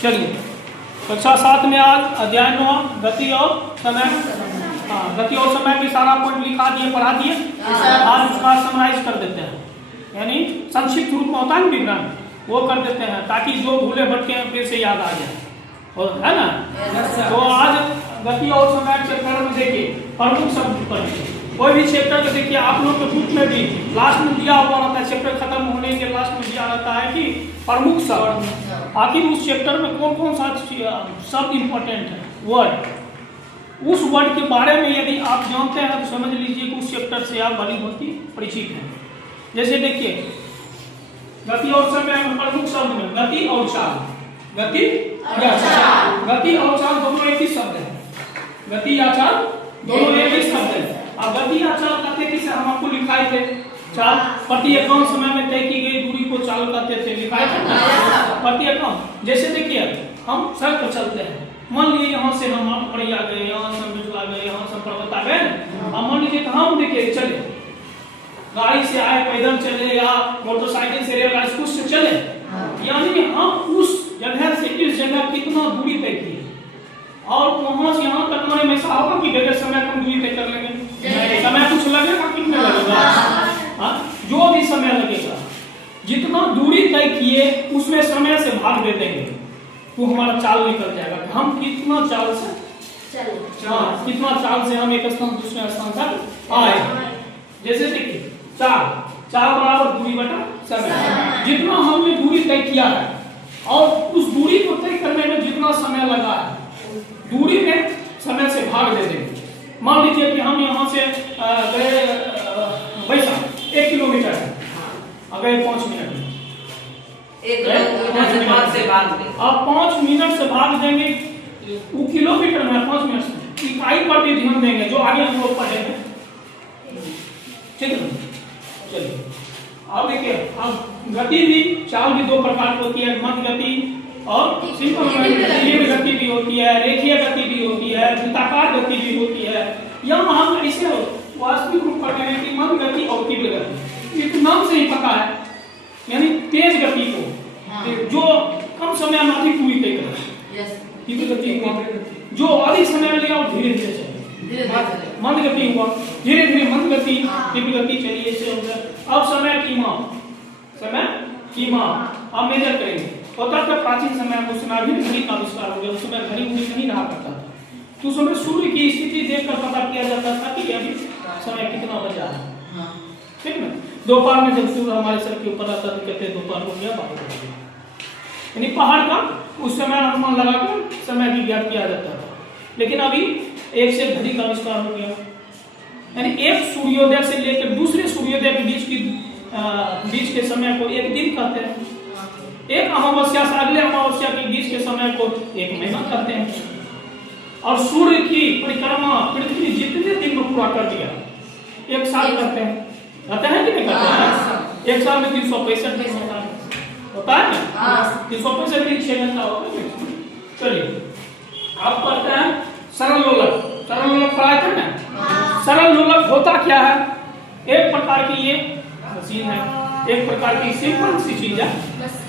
चलिए कक्षा 7 में आज अध्याय 9 गति और समय। गति और समय के सारा पॉइंट लिखा दिए, पढ़ा दिए। आज उसका समराइज कर देते हैं, यानी संक्षिप्त रूप में होता है विवरण, वो कर देते हैं ताकि जो भूले भटके हैं फिर से याद आ जाए, है ना। तो आज गति और समय चैप्टर में देखिए प्रमुख शब्द पढ़िए। कोई भी चैप्टर को देखिए, आप लोग के बुक में भी लास्ट में दिया हुआ रहता है, चैप्टर खत्म होने के लास्ट में दिया रहता है कि प्रमुख शब्द। आखिर उस चैप्टर में कौन कौन सा शब्द इंपॉर्टेंट है, वर्ड, उस वर्ड के बारे में यदि आप जानते हैं तो समझ लीजिए कि उस चैप्टर से आप भली भांति परिचित हैं। जैसे देखिए गति और समय में प्रमुख शब्द में गति और चाल, गति और चाल दोनों एक ही शब्द है। गति या चाल दोनों एक ही शब्द है। अब गति या चाल कहते किसे हम आपको लिखाए थे, चाल प्रति एकांक समय में तय की गई दूरी को चाल कहते थे, लिखाए थे प्रति एकांक। जैसे देखिए हम सड़क पर चलते हैं, मान लीजिए यहाँ से हम पड़िया गए, यहाँ से बिजला गए, यहाँ से पर्वत आ गए। अब मान लीजिए हम देखिए चले, गाड़ी से आए, पैदल चले या मोटरसाइकिल से, रेलगाड़ी कुछ से चले, यानी हम उस जगह से इस जगह कितना दूरी तय की और वहां से यहाँ तक हमारे में साहब की जगह समय कम दूरी तय कर लेंगे। समय कुछ लगेगा, कितने लगेगा, जो भी समय लगेगा, जितना दूरी तय किए उसमें समय से भाग दे देंगे तो हमारा चाल निकल जाएगा। हम कितना चाल से कितना चाल से हम एक स्थान दूसरे स्थान तक आए। जैसे देखिए चाल बराबर दूरी बटा समय, जितना हमने दूरी तय किया है और उस दूरी को तय करने में जितना समय लगा है, दूरी में समय से भाग दे देंगे। मान लीजिए कि हम यहाँ से गए वैसा 1 किलोमीटर है, अगर 5 मिनट में, अब 5 मिनट से भाग देंगे, वो किलोमीटर में 5 मिनट से इकाई पर भी ध्यान देंगे जो आगे हम लोग पढ़ेंगे, ठीक है। चलिए अब देखिए, अब गति भी, चाल भी दो प्रकार की होती है, मंद गति और सिंपल गति भी होती है, रेखीय गति भी होती है, वृत्ताकार गति भी होती है। यहाँ हम ऐसे वास्तविक रूप पढ़ रहे हैं कि मंद गति और तीव्र गति, ये नाम से ही पता है, यानी तेज गति को जो कम समय में अधिक दूरी तय करे, तीव्र गति हुआ जो अधिक समय में लेगा और धीरे धीरे चले, मंद गति हुआ धीरे धीरे मंद गति, तीव्र गति। चलिए इससे हो गया। अब समय की माप अब मेजर करेंगे। होता था प्राचीन समय में, उस समय भी घड़ी का आविष्कार हो गया, उस समय घड़ी उड़ी नहीं रहा करता था, तो उस समय सूर्य की स्थिति देखकर पता किया जाता था कि अभी समय कितना बचा है, ठीक है। दोपहर में जब सूर्य हमारे सर के ऊपर आता तो कहते दोपहर हो गया, 12 हो गया, यानी पहाड़ का उस समय अनुमान लगाकर समय भी ज्ञात किया जाता था। लेकिन अभी एक से घड़ी का आविष्कार हो गया, यानी एक सूर्योदय से लेकर दूसरे सूर्योदय के बीच के समय को एक दिन कहते हैं, एक अमावस्या से अगले अमावस्या के बीच के समय को एक महीना कहते हैं। और सूर्य की परिक्रमा पृथ्वी जितने दिन में पूरा कर दिया, 1 साल करते हैं, कहते हैं कि नहीं कहते हैं? 1 साल में 365 दिन होता है ना, 365 दिन 6 घंटा होता है। चलिए आप पढ़ते हैं सरल लोलक पढ़ाए थे ना। सरल लोलक होता क्या है? एक प्रकार की ये मशीन है, एक प्रकार की सिंपल सी चीज है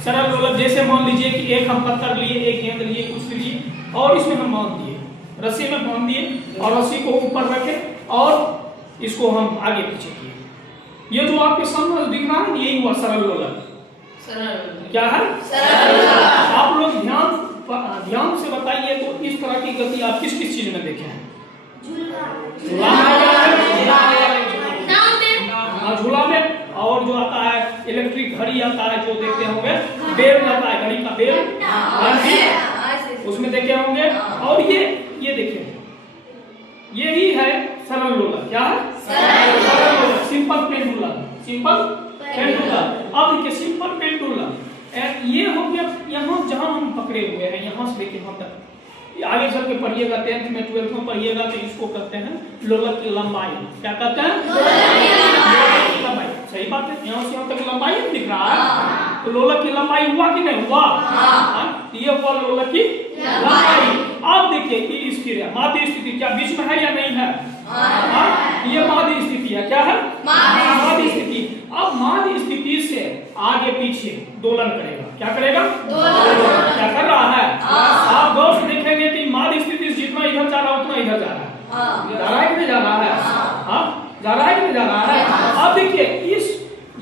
सरल लोलक। जैसे मान लीजिए कि एक हम पत्थर लिए, एक गेंद लिए, कुछ लिए और इसमें हम बांध दिए, रस्सी में बांध दिए और रस्सी को ऊपर रखे और इसको हम आगे पीछे किए। ये जो आपके सामने दिख रहा है यही हुआ सरल लोलक। क्या है? आप लोग ध्यान से बताइए तो इस तरह की गति आप किस किस चीज में देखे हैं? झूला में, और जो आता है इलेक्ट्रिक घड़ी आता है जो देखते होंगे, बेल आता है, घड़ी का बेल उसमें देखे होंगे। और ये देखिए यही है सरल लोलक। क्या है? सरल लोलक, सिंपल पेंडुलम। अब देखिए सिंपल पेंडुलम ये हो गया, यहाँ जहाँ हम पकड़े हुए हैं यहाँ से लेके यहाँ तक, आगे चल के पढ़िएगा 10th में 12th में पढ़िएगा तो इसको कहते हैं लोलक की लंबाई। क्या कहते हैं? लंबाई। सही बात है, यहाँ से यहाँ तक लंबाई दिख रहा है, तो लोलक की लंबाई हुआ कि नहीं हुआ? ये हुआ लोलक की लंबाई। अब देखिए ये स्थिति है, माध्य स्थिति, क्या बीच में है या नहीं है? ये माध्य स्थिति है। क्या है? माध्य स्थिति। अब माध्य स्थिति से आगे पीछे दोलन करेगा। क्या करेगा? दोलन। क्या कर रहा है? आप गौर से देखेंगे कि माध्य स्थिति से जितना इधर जा रहा है उतना इधर जा रहा है। जा रहा है कि नहीं जा रहा है? जा रहा है कि नहीं जा रहा है? अब देखिए इस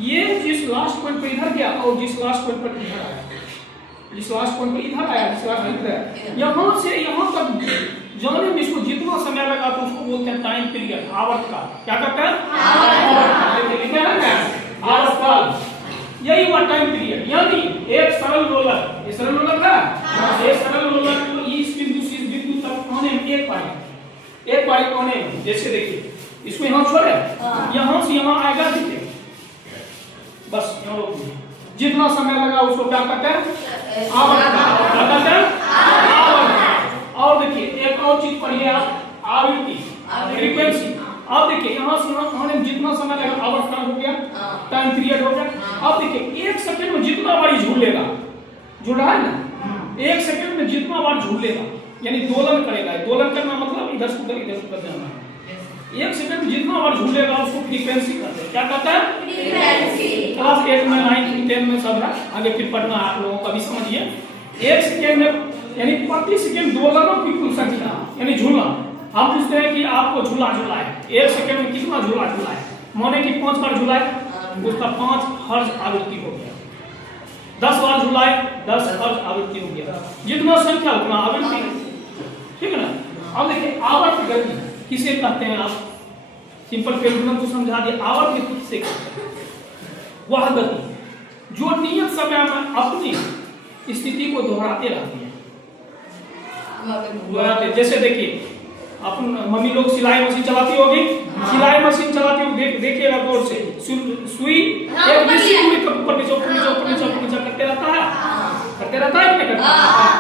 ये जिस लास्ट पॉइंट पे इधर गया और जिस लास्ट पॉइंट पर इधर आया, जिस लास्ट पॉइंट पे इधर आया, जिस लास्ट पॉइंट इधर, यहाँ से यहाँ तक जाने में इसको जितना समय लगा तो उसको बोलते हैं टाइम पीरियड, आवर्तकाल। क्या कहते हैं? लिखे हैं ना आवर्तकाल। यही हुआ टाइम पीरियड। यानी एक सरल रोलर, ये सरल रोलर है, एक सरल रोलर को इस बिंदु से इस बिंदु तक कोने में एक पारी कोने में, जैसे देखिए इसको यहाँ छोड़े, यहाँ से यहाँ आएगा देखिए, बस यहाँ रोक दीजिए। जितना समय लगा उसको क्या कहते हैं? आवर्तकाल। क्या कहते हैं? आवर्तकाल। और देखिए एक और चीज पढ़िए आप, आवृत्ति, फ्रीक्वेंसी। अब देखिए यहाँ से यहाँ कोने में जितना समय लगा आवर्तकाल हो गया, टाइम पीरियड हो गया। अब देखिए 1 सेकंड में जितना बार झूलेगा, झूल रहा है ना, 1 सेकंड में जितना बार झूलेगा यानी दोलन करेगा। दोलन करना मतलब इधर से उधर इधर से उधर जाना है। 1 सेकंड में जितना बार झूलेगा उसको फ्रीक्वेंसी कहते हैं। क्या कहते हैं? फ्रीक्वेंसी। क्लास 8 में 9 10 में सब है, आगे फिर पढ़ना आप लोगों का भी समझिए। 1 सेकंड में यानी प्रति सेकंड दोलनों की कुल संख्या यानी झूलना। हम पूछते हैं कि आपको झूला झूलाए 1 सेकंड में कितना झूला झूलाए, माने कि 5 बार झूलाए, उसका 5 हर्ट्ज आवृत्ति हो गया। 10 बार झूलाए 10 हर्ट्ज आवृत्ति हो गया। जितना संख्या उतना आवृत्ति, ठीक है ना। अब देखिए आवर्त गति किसे कहते हैं? आप सिंपल पेंडुलम को समझा दिए। आवर्त गति किसे कहते हैं? वह गति जो नियत समय में अपनी स्थिति को दोहराते रहती है। जैसे देखिए अपन मम्मी लोग सिलाई मशीन चलाती होगी, सिलाई मशीन चलाती होगी, देखिएगा गौर से, सुई एक निश्चित दूरी तक ऊपर नीचे ऊपर नीचे ऊपर नीचे ऊपर नीचे करते रहता है कि नहीं करता है?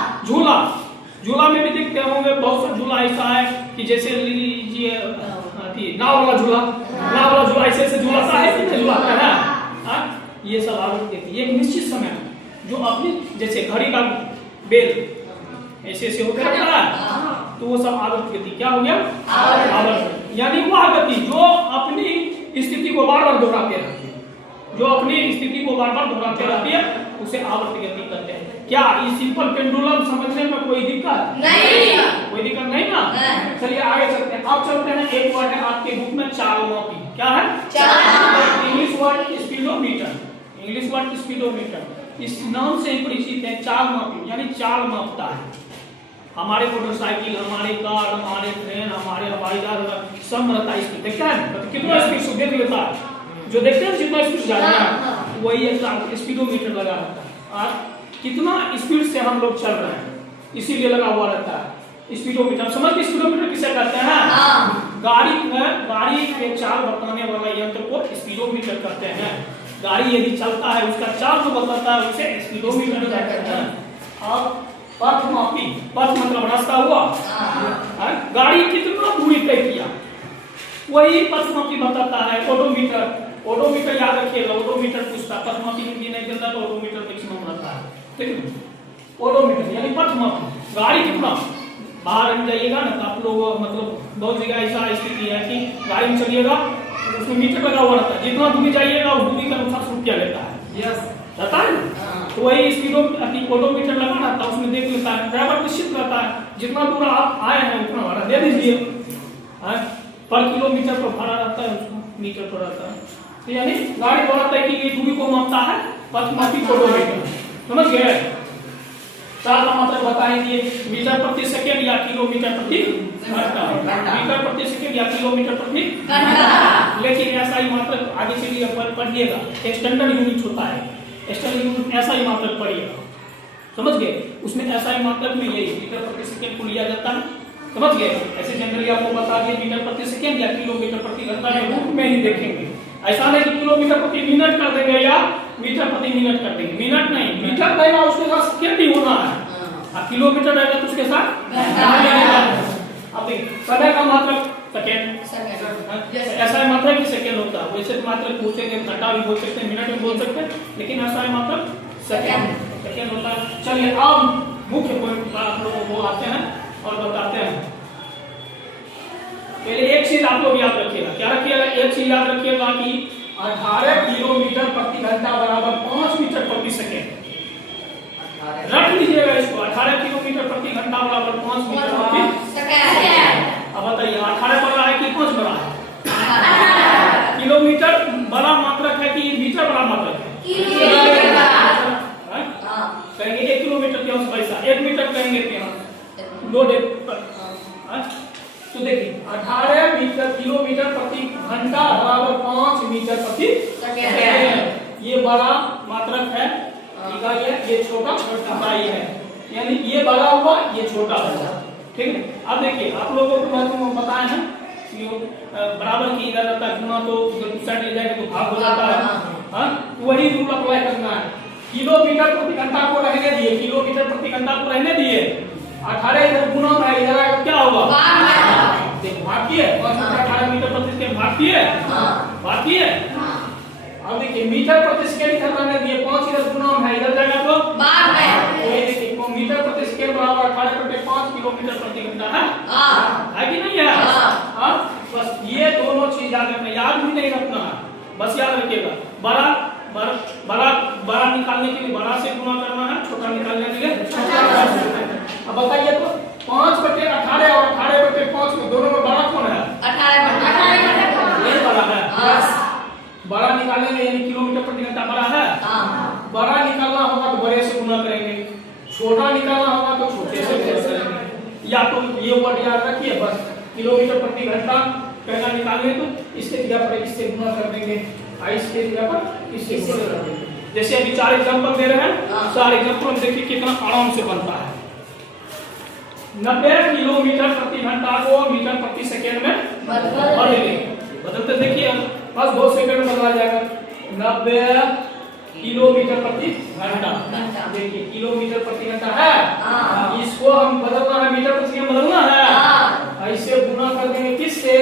झूला में भी देखते होंगे बहुत सा झूला ऐसा है कि जैसे लीजिए नाव वाला झूला ऐसे झूलाता है कि नहीं झूलाता है? ये सब आवृत्ति देखिए। एक निश्चित समय जो अपनी जैसे घड़ी का बेल ऐसे ऐसे होकर रहता है तो वो सब आवृत्ति गति। क्या हो गया? आवर्त। यानी वह गति जो अपनी स्थिति को बार बार दोहराते रहती है, जो अपनी स्थिति को बार बार दोहराते रहती है उसे आवर्त गति कहते हैं। क्या इस सिंपल पेंडुलम समझने में कोई दिक्कत नहीं? कोई दिक्कत नहीं ना? चलिए आगे चलते हैं। अब चलते हैं, एक वर्ड है आपके बुक में चालमापी। क्या है? चालमापी। English word speedometer, English word speedometer इस नाम से ही परिचित है। चालमापी यानी चाल मापता है। हमारे मोटरसाइकिल, हमारे कार, हमारे ट्रेन, हमारे हवाई जहाज सब रहता है स्पीड। देखता है तो कितना स्पीड से देख लेता है, जो देखते हैं जितना स्पीड जा रहा है वही एक स्पीडोमीटर लगा रहता है। और कितना स्पीड से हम लोग चल रहे हैं इसीलिए लगा हुआ रहता है स्पीडोमीटर। समझ स्पीडोमीटर किसे कहते हैं? गाड़ी के चाल बताने वाला यंत्र को स्पीडोमीटर कहते हैं। गाड़ी यदि चलता है उसका चाल जो बताता है उसे स्पीडोमीटर कहते हैं। और पथमापी, पथ मतलब रास्ता हुआ, गाड़ी कितना दूरी तय किया वही पथमापी बताता है। ओडोमीटर याद रखिएगा, ओडोमीटर पूछता, पथमापी हिंदी नहीं देता तो ओडोमीटर मैक्सिमम रहता है, ठीक है। ओडोमीटर यानी पथमापी। गाड़ी कितना बाहर में जाइएगा ना तो आप लोग मतलब बहुत जगह ऐसा स्थिति है कि गाड़ी में चलिएगा उसमें मीटर लगा हुआ रहता है, जितना दूरी जाइएगा उस दूरी के अनुसार रुपया लेता है, रहता है ना। तो वही ओडोमीटर लगा रहता है, उसमें देख लेता है, ड्राइवर निश्चित रहता है जितना दूर आप आए हैं उतना भाड़ा दे दीजिए। पर किलोमीटर पर भाड़ा रहता है, उसको मीटर पर रहता है। तो यानी गाड़ी द्वारा तय की गई दूरी को मापता है पथमापी ओडोमीटर। समझ गए? चार का मतलब बताएंगे, मीटर प्रति सेकेंड या किलोमीटर प्रति घंटा, मीटर प्रति सेकेंड या किलोमीटर प्रति घंटा। लेकिन ऐसा ही मात्रक आगे चलिए पढ़िएगा, स्टैंडर्ड यूनिट होता है, स्टैंडर्ड यूनिट ऐसा ही मात्रक पढ़िएगा। समझ गए? उसमें ऐसा ही मात्रक में यही मीटर प्रति सेकेंड को लिया जाता है। समझ गए? ऐसे जनरली आपको बता दिए मीटर प्रति सेकेंड या किलोमीटर प्रति घंटा के रूप में ही देखेंगे। ऐसा नहीं कि किलोमीटर प्रति मिनट कर देंगे या मीटर प्रति मिनट कर देंगे। मिनट नहीं, मीटर रहेगा उसके साथ सेकेंड ही होना है, और किलोमीटर रहेगा तो उसके साथ अब समय का मात्रक सेकेंड, ऐसा मात्रक कि सेकेंड होता है। वैसे मात्रक पूछेंगे घंटा भी बोल सकते हैं, मिनट भी बोल सकते हैं, लेकिन ऐसा मात्रक सेकेंड होता है। चलिए अब मुख्य पॉइंट आप लोगों को आते हैं और बताते हैं। पहले एक चीज आप लोग याद रखिएगा, क्या रखिएगा? एक चीज याद रखिएगा कि 18 किलोमीटर प्रति घंटा बराबर 5 मीटर प्रति सेकेंड। रख लीजिएगा इसको, 18 किलोमीटर प्रति घंटा बराबर 5 मीटर प्रति सेकेंड। अब बताइए 18 बड़ा है कि 5 बड़ा है? किलोमीटर बड़ा मात्रक है कि मीटर बड़ा मात्रक है? कहेंगे 1 किलोमीटर के अंश पैसा, 1 मीटर कहेंगे कि लोड। तो देखिए 18 किलोमीटर प्रति घंटा बराबर 5 मीटर प्रति सेकेंड। ये बड़ा मात्रक है, इकाई है, ये छोटा इकाई है, यानी ये बड़ा हुआ, ये छोटा हुआ। ठीक है। अब देखिए आप लोगों को बताए हैं बराबर की इधर रहता है गुना, तो साइड ले जाएंगे तो भाग हो जाता है। हाँ, वही रूल अप्लाई करना है। किलोमीटर प्रति घंटा को रहने दिए, किलोमीटर प्रति घंटा को रहने दिए। 18 इधर गुना में इधर आएगा, क्या होगा? भागती है 18 मीटर प्रति सेकेंड, भागती है, भागती है। अब देखिए मीटर प्रति सेकेंड इधर रहने दिए, 5 इधर गुना में है, इधर जाएगा तो भाग में। ये देखिए मीटर प्रति सेकेंड बराबर 18/5 किलोमीटर प्रति घंटा है कि नहीं है? हाँ, बस ये दोनों चीज याद रखना, याद भी नहीं रखना है, बस याद रखिएगा। बड़ा बड़ा बड़ा बड़ा निकालने के लिए बड़ा से गुना करना है, छोटा निकालने के लिए छोटा। अब बताइए तो 5/18 और 18/5 में दोनों में बड़ा कौन है? 18 ये बड़ा है। बड़ा निकालने में यानी किलोमीटर प्रति घंटा बड़ा है। बड़ा निकालना होगा तो बड़े से गुना करेंगे, छोटा निकालना होगा तो छोटे से गुना करेंगे। या तो ये वर्ड याद रखिए, बस किलोमीटर प्रति घंटा कहना निकालने तो इसके जगह पर इससे गुना कर देंगे, इसके जगह पर इससे गुना कर देंगे। जैसे अभी 4 एग्जांपल दे रहे हैं, 4 एग्जांपल हम देखिए कितना आराम से बनता है। 90 किलोमीटर प्रति घंटा को मीटर प्रति सेकेंड में बदल लेंगे। बदलते देखिए बस 2 सेकंड में बदला जाएगा। 90 किलोमीटर प्रति घंटा, देखिए किलोमीटर प्रति घंटा है, इसको हम बदलना है, मीटर प्रति सेकंड बदलना है, ऐसे गुना कर देंगे किससे?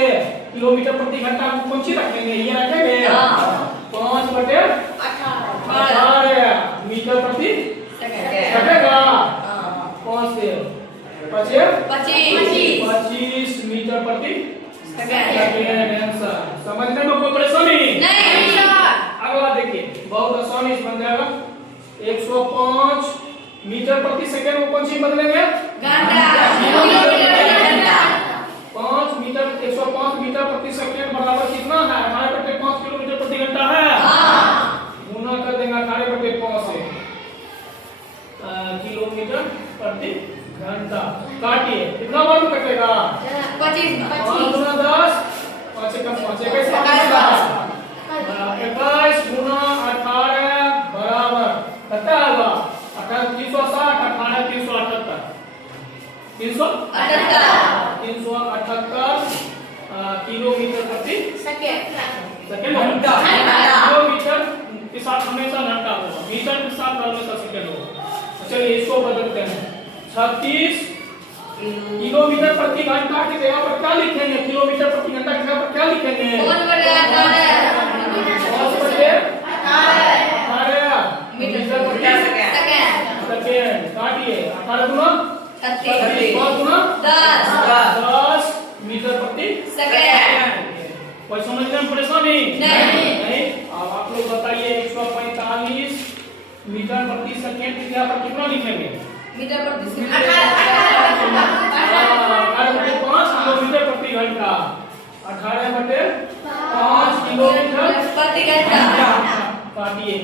किलोमीटर प्रति घंटा को कौन सी रखेंगे? ये रखेंगे 5/18 मीटर प्रति घटेगा 5 से 25 मीटर प्रति सेकेंड। समझने में कोई परेशानी नहीं? अगला देखिए बहुत आसानी से बन जाएगा। 105 मीटर प्रति सेकेंड को कौन सी बदलेंगे? घंटा। 5 मीटर 105 मीटर प्रति सेकेंड बराबर कितना है? 18/5 किलोमीटर प्रति घंटा है। गुना कर देंगे 18/5 से किलोमीटर प्रति घंटा। काटिए, कितना बार कटेगा? 25 गुना 10, 5 1 5 21 गुना 18 बराबर कितना होगा? 360 18 378 378 किलोमीटर प्रति सेकेंड घंटा। किलोमीटर के साथ हमेशा घंटा होगा, मीटर के साथ हमेशा सेकेंड होगा। चलिए इसको बदलते हैं। 36 किलोमीटर प्रति घंटा की जगह पर क्या लिखेंगे? किलोमीटर प्रति घंटा की जगह पर क्या लिखेंगे? 18 मीटर प्रति सेकेंड। काटिए 18 गुना 10 मीटर प्रति सेकेंड। कोई समझने में परेशानी नहीं? अब आप लोग बताइए 145 मीटर प्रति सेकेंड की जगह पर कितना लिखेंगे? मीटर प्रति सेकेंड 5 किलोमीटर प्रति घंटा। 18/5 किलोमीटर प्रति घंटा। काटिए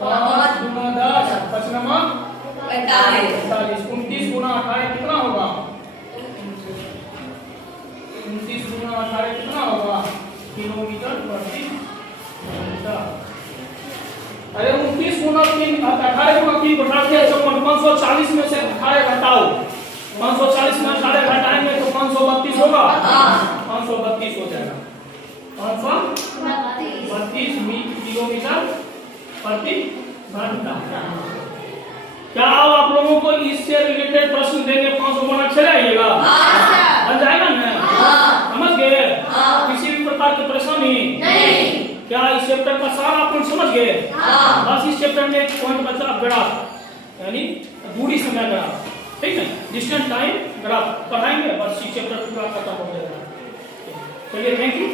5 गुना 10 पचनमा 45। 29 गुना 18 कितना होगा? 29 गुना 18 कितना होगा? किलोमीटर प्रति घंटा। अरे 29 गुना 3 18 गुना 3 घटा दिया 540 में से 18 घटाओ। 540 में 18 घटाएंगे तो 532 होगा। 532 हो जाएगा। 532 किलोमीटर प्रति घंटा। क्या आप लोगों को इससे रिलेटेड प्रश्न देंगे 500 गुना चले आइएगा? बन जाएगा ना? समझ गए? किसी भी प्रकार की परेशानी नहीं? क्या इस चैप्टर का सारा अपन समझ गए? बस इस चैप्टर में एक पॉइंट बचा, ग्राफ, यानी दूरी समय ग्राफ। ठीक है, डिस्टेंस टाइम ग्राफ पढ़ाएंगे, बस इस चैप्टर पूरा खत्म हो जाएगा। चलिए, थैंक यू।